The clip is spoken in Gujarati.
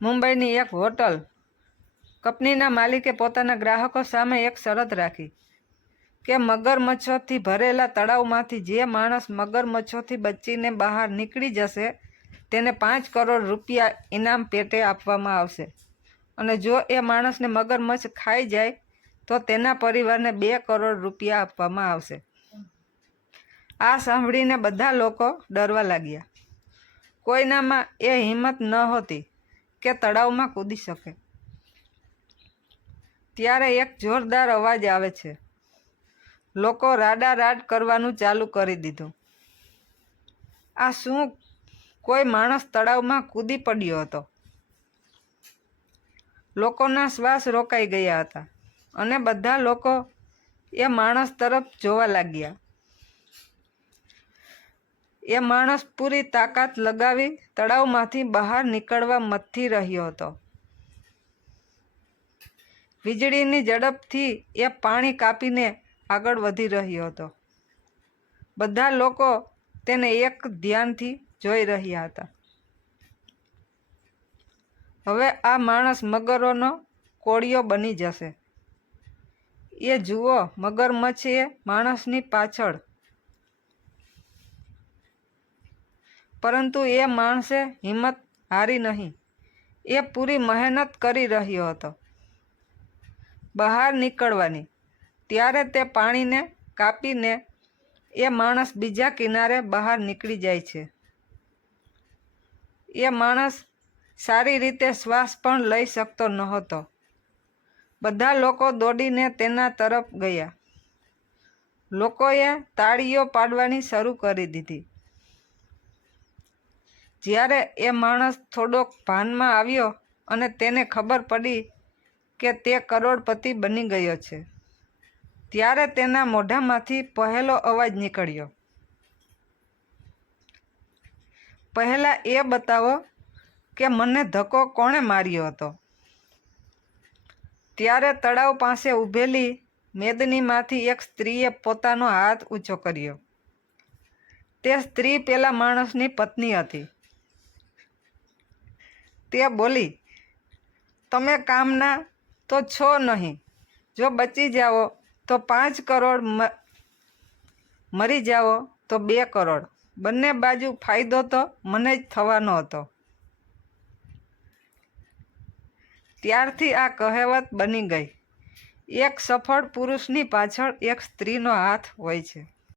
મુંબઈની એક હોટલ કંપનીના માલિકે પોતાના ગ્રાહકો સામે એક શરત રાખી કે મગરમચ્છોથી ભરેલા તળાવમાંથી જે માણસ મગરમચ્છોથી બચીને બહાર નીકળી જશે તેને 5 કરોડ રૂપિયા ઇનામ પેટે આપવામાં આવશે, અને જો એ માણસને મગરમચ્છ ખાઈ જાય તો તેના પરિવારને 2 કરોડ રૂપિયા આપવામાં આવશે. આ સાંભળીને બધા લોકો ડરવા લાગ્યા. કોઈનામાં એ હિંમત નહોતી કે તળાવમાં કૂદી શકે. ત્યારે એક જોરદાર અવાજ આવે છે. લોકો રાડારાડ કરવાનું ચાલુ કરી દીધું. આ શું? કોઈ માણસ તળાવમાં કૂદી પડ્યો હતો. લોકોના શ્વાસ રોકાઈ ગયા હતા અને બધા લોકો એ માણસ તરફ જોવા લાગ્યા. એ માણસ પૂરી તાકાત લગાવી તળાવમાંથી બહાર નીકળવા મથી રહ્યો હતો. વીજળીની ઝડપથી એ પાણી કાપીને આગળ વધી રહ્યો હતો. બધા લોકો તેને એક ધ્યાનથી જોઈ રહ્યા હતા. હવે આ માણસ મગરોનો કોળિયો બની જશે. એ જુઓ, મગરમચ્છ એ માણસની પાછળ. પરંતુ એ માણસે હિંમત હારી નહીં. એ પૂરી મહેનત કરી રહ્યો હતો બહાર નીકળવાની. ત્યારે તે પાણીને કાપીને એ માણસ બીજા કિનારે બહાર નીકળી જાય છે. એ માણસ સારી રીતે શ્વાસ પણ લઈ શકતો નહોતો. બધા લોકો દોડીને તેના તરફ ગયા. લોકોએ તાળીઓ પાડવાની શરૂ કરી દીધી. જ્યારે એ માણસ થોડોક ભાનમાં આવ્યો અને તેને ખબર પડી કે તે કરોડપતિ બની ગયો છે, ત્યારે તેના મોઢામાંથી પહેલો અવાજ નીકળ્યો, પહેલાં એ બતાવો કે મને ધક્કો કોણે માર્યો હતો. ત્યારે તળાવ પાસે ઊભેલી મેદનીમાંથી એક સ્ત્રીએ પોતાનો હાથ ઊંચો કર્યો. તે સ્ત્રી પેલા માણસની પત્ની હતી. તે બોલી, તમે કામના તો છો નહીં. જો બચી જાઓ તો 5 કરોડ, મરી જાઓ તો 2 કરોડ. બંને બાજુ ફાયદો તો મને જ થવાનો હતો. ત્યારથી આ કહેવત બની ગઈ, એક સફળ પુરુષની પાછળ એક સ્ત્રીનો હાથ હોય છે.